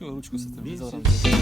Що, ручку з цим Вісім. зараз?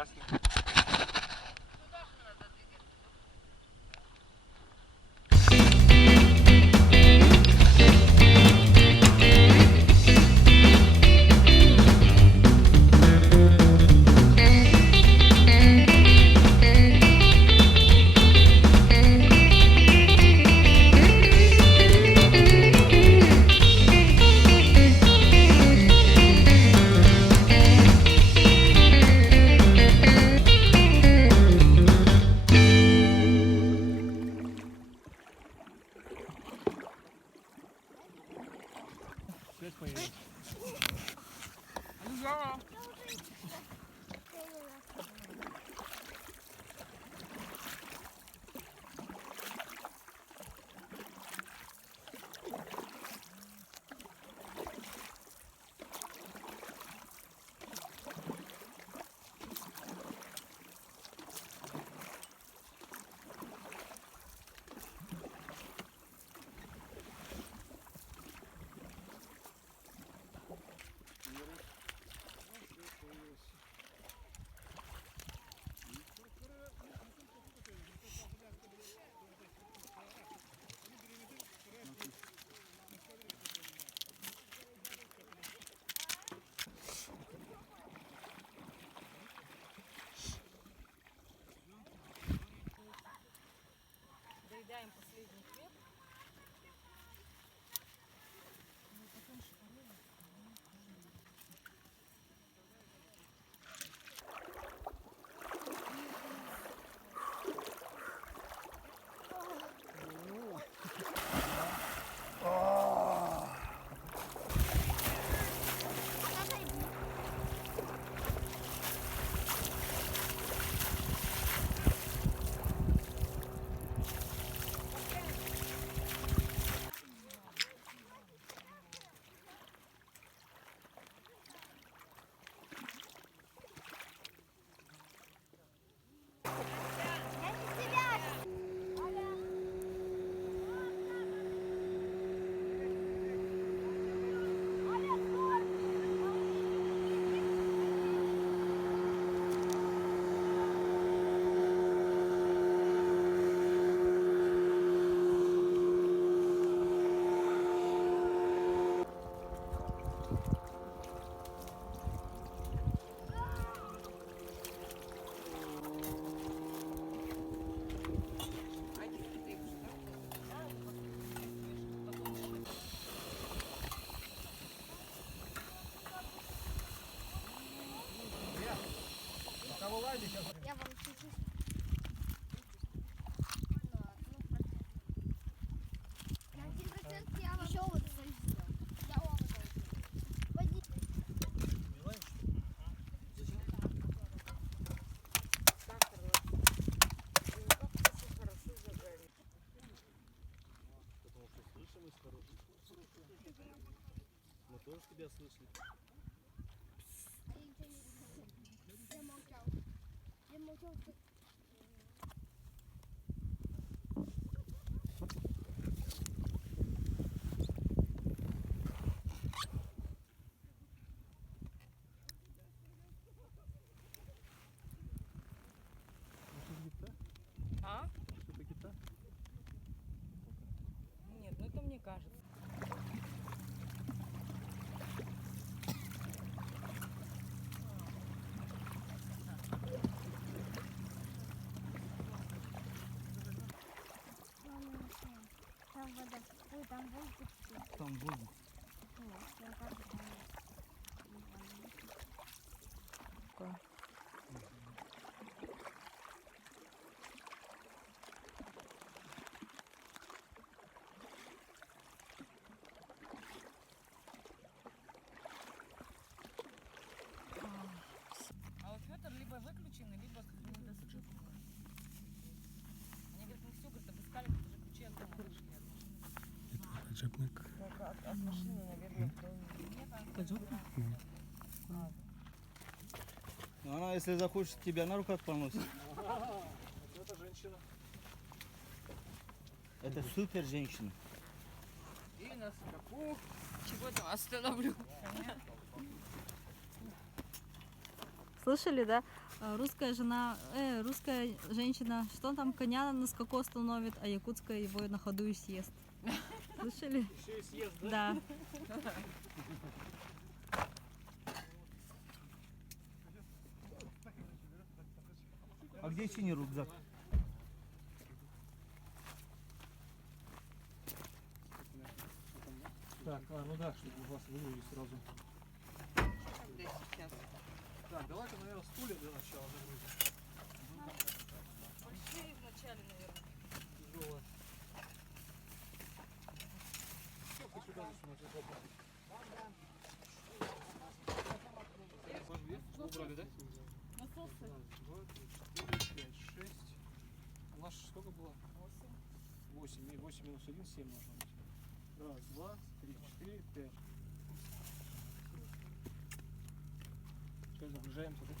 безопаснее. Свет появился. Доедаем последний хлеб. Я вам чуть-чуть. Еще вот я вам Пойди. Потому что слышим и снаружи. Мы тоже тебя слышим. Я молчал. Я молчал. А? Что-то кита? Нет, ну это мне кажется. Там вода. Ой, там воздух. Там будет. Я так А вот Петр либо выключенный, либо как бы не доступен. Они говорят, ну все, говорят, обыскали, даже ключи от дома нашли. Поджопник. От машины, наверное, нет. Но она, если захочет, тебя на руках поносит. Это женщина. Это супер женщина. И на скаку. Чего там остановлю? Слышали, да? Русская женщина, что там, коня на скаку остановит, а якутская его на ходу и съест. Слышали? Еще и съезд, да? Да. А где синий рюкзак? Так, ну да, чтобы вас выгрузить сразу. Так, давайте, наверное, стулья для начала загрузим. Большие вначале, наверное. Тяжело. Всё, ты сюда засунуть, опа. Убрали, да? Насосы. Раз, два, три, четыре, пять, шесть. У нас сколько было? 8. 8 минус 1, 7 должно быть. Раз, два, три, четыре, пять. Сейчас загружаемся, да?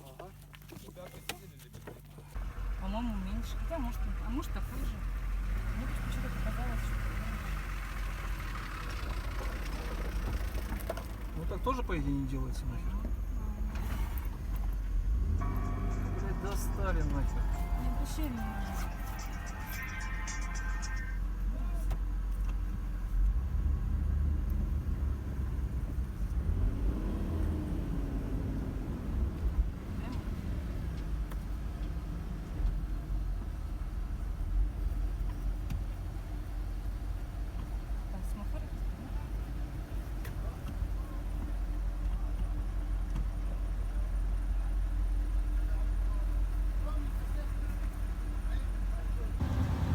Ага. По-моему, меньше. Хотя, может такой же. Мне почему-то показалось, что... Ну так тоже, по идее, не делается нахер. Блять, достали нахер. Не обращай внимания. Там семафорик?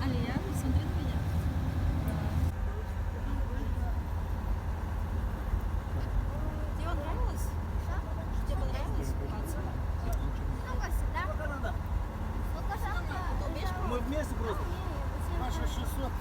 Алия, смотри на меня. Тебе понравилось? Тебе понравилось купаться? Много сюда. Сколько жалко? Ты умеешь Мы вместе просто. Маша 600.